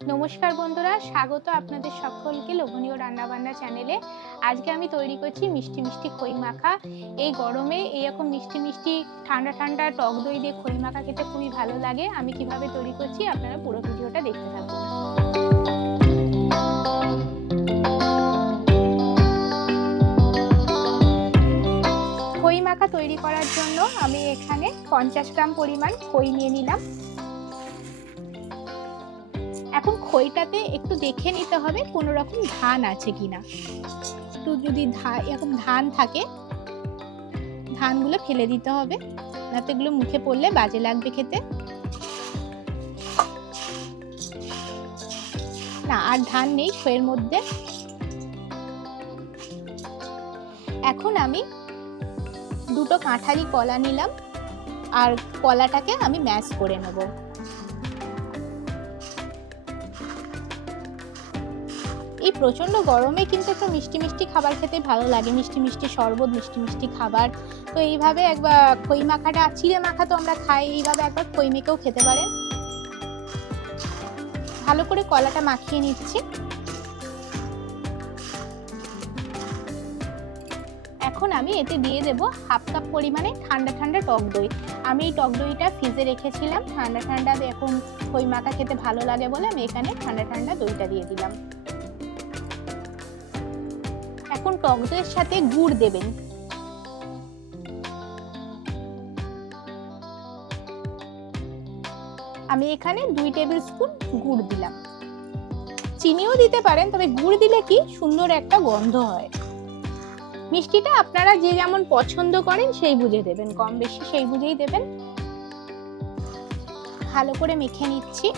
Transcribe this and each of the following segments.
নমস্কার বন্ধুরা, স্বাগত আপনাদের সকলকে লোভনীয় রান্নাবান্না চ্যানেলে। আজকে আমি তৈরি করছি মিষ্টি মিষ্টি খই মাখা। এই গরমে এরকম মিষ্টি মিষ্টি ঠান্ডা ঠান্ডা টক দই দিয়ে খই মাখা খেতে খুবই ভালো লাগে। আমি কিভাবে তৈরি করছি আপনারা পুরো ভিডিওটা দেখতে থাকুন। খই মাখা তৈরি করার জন্য আমি এখানে 50 গ্রাম পরিমাণ খই নিয়ে নিলাম। এখন খইটাতে একটু দেখে নিতে হবে কোনো রকম ধান আছে কিনা। একটু যদি এরকম ধান থাকে ধানগুলো ফেলে দিতে হবে, নাতে এগুলো মুখে পড়লে বাজে লাগবে খেতে। না, আর ধান নেই খইয়ের মধ্যে। এখন আমি দুটো কাঁঠালি কলা নিলাম আর কলাটাকে আমি ম্যাশ করে নেব। এই প্রচন্ড গরমে কিন্তু একটু মিষ্টি মিষ্টি খাবার খেতে ভালো লাগে, মিষ্টি মিষ্টি শরবত, মিষ্টি মিষ্টি খাবার। তো এইভাবে একবার খই মাখাটা, চিড়ে মাখা তো আমরা খাই, এইভাবে একবার খই মেখেও খেতে পারেন। ভালো করে কলাটা মাখিয়ে নিচ্ছি। এখন আমি এতে দিয়ে দেব হাফ কাপ পরিমাণে ঠান্ডা ঠান্ডা টক দই। আমি এই টক দইটা ফ্রিজে রেখেছিলাম, ঠান্ডা ঠান্ডা এখন খই মাখা খেতে ভালো লাগে বলে আমি এখানে ঠান্ডা ঠান্ডা দইটা দিয়ে দিলাম। এখন টক দইয়ের সাথে গুড় দেবেন। আমি এখানে 2 টেবিল স্পুন গুড় দিলাম। চিনিও দিতে পারেন, তবে গুড় দিলে কি সুন্দর একটা গন্ধ হয়। মিষ্টিটা আপনারা যে যেমন পছন্দ করেন সেই বুঝে দেবেন, কম বেশি সেই বুঝেই দেবেন। ভালো করে মেখে নিচ্ছি।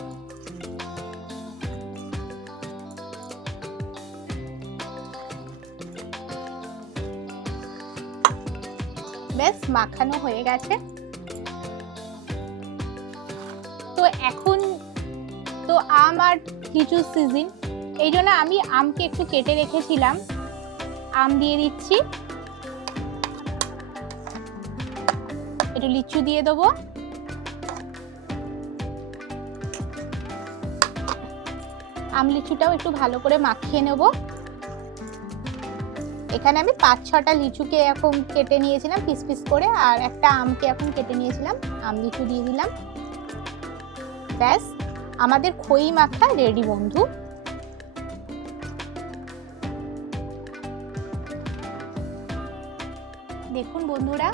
বেশ মাখানো হয়ে গেছে। তো এখন তো আম আর লিচুর সিজন, এই জন্য আমি আমকে একটু কেটে রেখেছিলাম, আম দিয়ে দিচ্ছি। একটু লিচু দিয়ে দেবো। আম লিচুটাও একটু ভালো করে মাখিয়ে নেব। এখানে আমি 5-6টা লিচুকে এখন কেটে নিয়েছিলাম পিস পিস করে, আর একটা আমকে এখন কেটে নিয়েছিলাম। আম লিচু দিয়ে দিলাম। ব্যাস, আমাদের খই মাখা রেডি বন্ধু। দেখুন বন্ধুরা,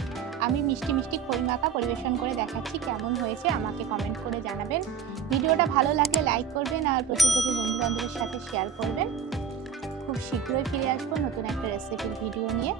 আমি মিষ্টি মিষ্টি খই মাখা পরিবেশন করে দেখাচ্ছি, কেমন হয়েছে আমাকে কমেন্ট করে জানাবেন। ভিডিওটা ভালো লাগলে লাইক করবেন আর প্রচুর প্রচুর বন্ধু বান্ধবের সাথে শেয়ার করবেন। খুব শীঘ্রই ফিরে আসবো নতুন একটা রেসিপির ভিডিও নিয়ে।